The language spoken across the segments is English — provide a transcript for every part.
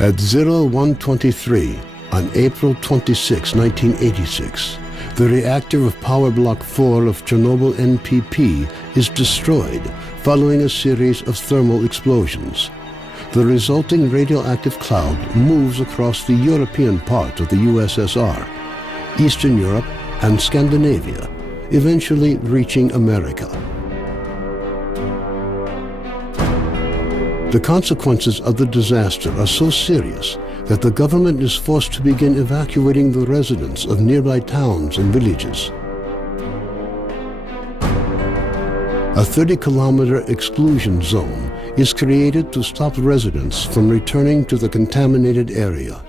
At 0123 on April 26, 1986, the reactor of Power Block 4 of Chernobyl NPP is destroyed following a series of thermal explosions. The resulting radioactive cloud moves across the European part of the USSR, Eastern Europe, and Scandinavia, eventually reaching America. The consequences of the disaster are so serious that the government is forced to begin evacuating the residents of nearby towns and villages. A 30-kilometer exclusion zone is created to stop residents from returning to the contaminated area.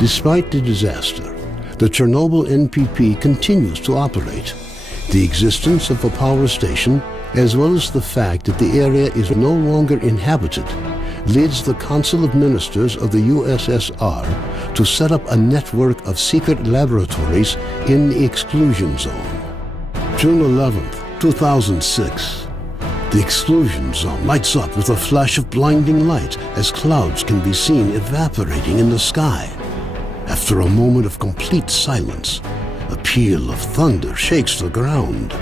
Despite the disaster, the Chernobyl NPP continues to operate. The existence of a power station, as well as the fact that the area is no longer inhabited, leads the Council of Ministers of the USSR to set up a network of secret laboratories in the exclusion zone. June 11, 2006. The exclusion zone lights up with a flash of blinding light as clouds can be seen evaporating in the sky. After a moment of complete silence, a peal of thunder shakes the ground.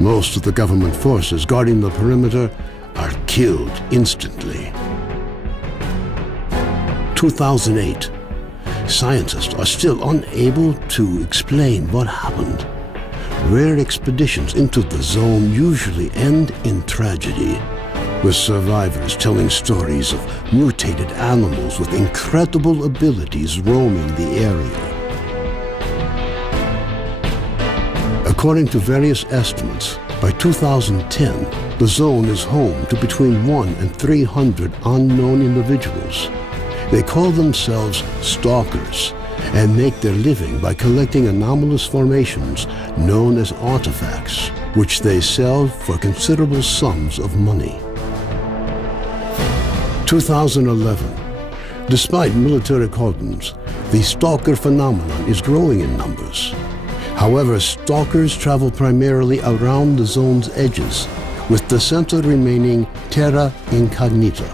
Most of the government forces guarding the perimeter are killed instantly. 2008. Scientists are still unable to explain what happened. Rare expeditions into the zone usually end in tragedy, with survivors telling stories of mutated animals with incredible abilities roaming the area. According to various estimates, by 2010, the zone is home to between 100 and 300 unknown individuals. They call themselves stalkers and make their living by collecting anomalous formations known as artifacts, which they sell for considerable sums of money. 2011. Despite military cordons, the stalker phenomenon is growing in numbers. However, stalkers travel primarily around the zone's edges, with the center remaining terra incognita.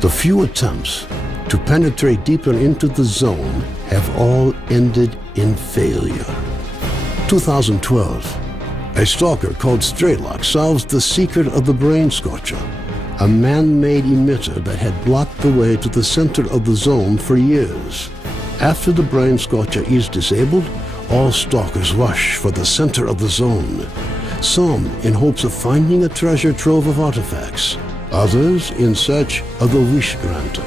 The few attempts to penetrate deeper into the zone have all ended in failure. 2012. A stalker called S.T.A.L.K.E.R solves the secret of the brain scorcher, a man-made emitter that had blocked the way to the center of the zone for years. After the brain scorcher is disabled, all stalkers rush for the center of the zone, some in hopes of finding a treasure trove of artifacts, others in search of the wish granter.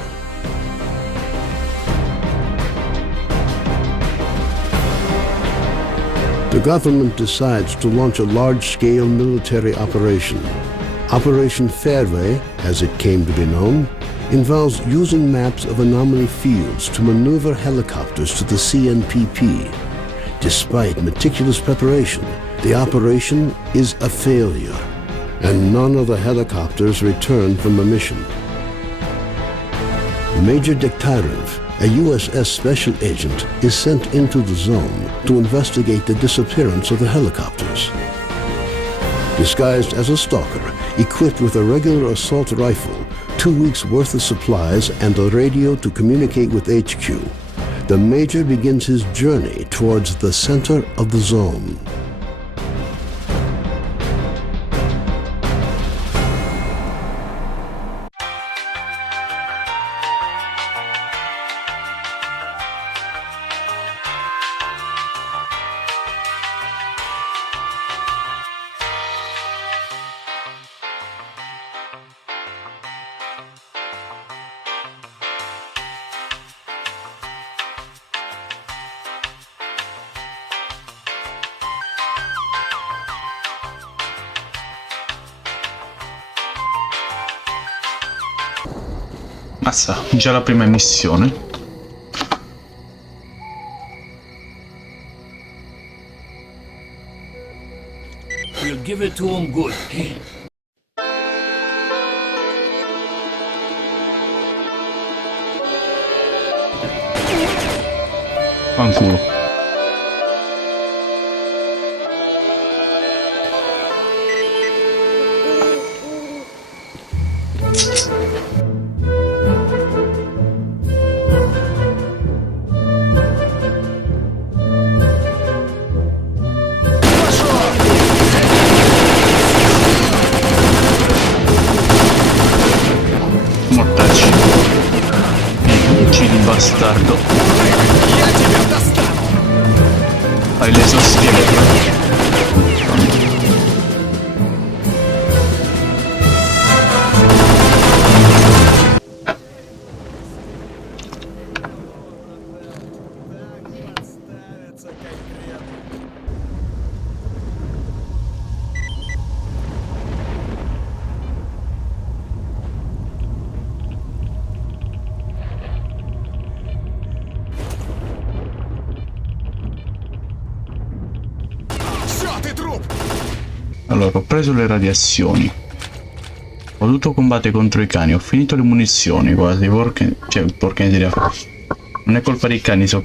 The government decides to launch a large-scale military operation. Operation Fairway, as it came to be known, involves using maps of anomaly fields to maneuver helicopters to the CNPP. Despite meticulous preparation, the operation is a failure, and none of the helicopters return from the mission. Major S.T.A.L.K.E.R, a USS special agent, is sent into the zone to investigate the disappearance of the helicopters. Disguised as a stalker, equipped with a regular assault rifle, 2 weeks' worth of supplies, and a radio to communicate with HQ, the Major begins his journey towards the center of the zone. Mazza, già la prima missione. We'll give it to him good. Fanculo. bastardo. Hai l'esoscheletro. Allora, ho preso le radiazioni. Ho dovuto combattere contro i cani, ho finito le munizioni, quasi, porca miseria. Non è colpa dei cani se ho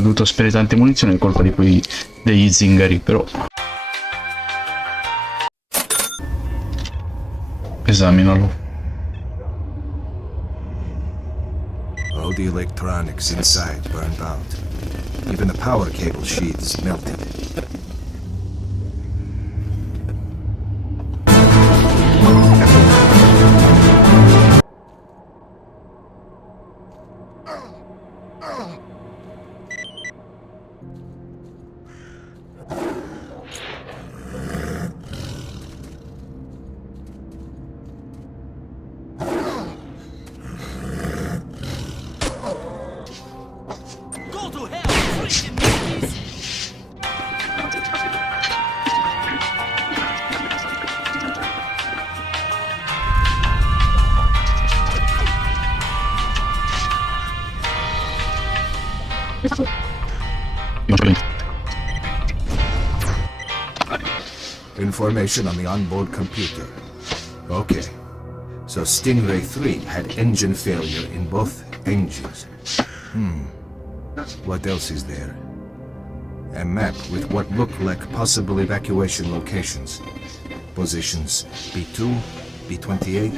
dovuto spendere tante munizioni, è colpa degli zingari, però. Esaminalo. All the electronics inside burned out. Even the power cable sheaths melted. Information on the onboard computer. Okay. So Stingray 3 had engine failure in both engines. What else is there? A map with what look like possible evacuation locations. Positions B2, B28,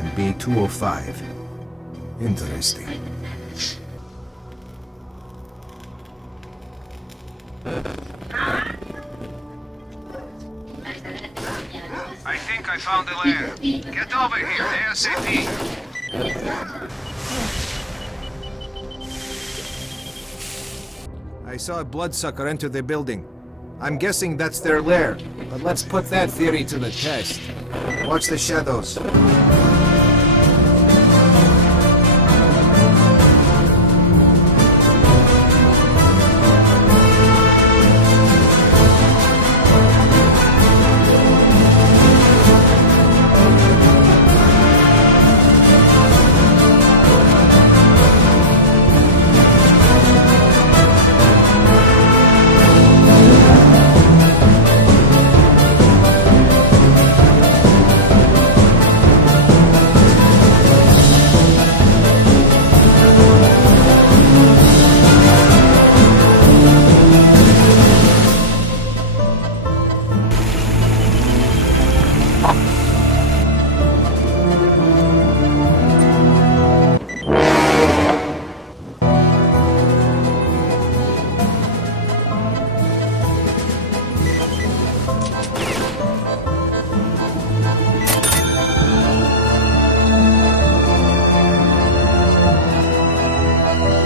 and B205. Interesting. I think I found the lair. Get over here, ASAP. I saw a bloodsucker enter the building. I'm guessing that's their lair, but let's put that theory to the test. Watch the shadows.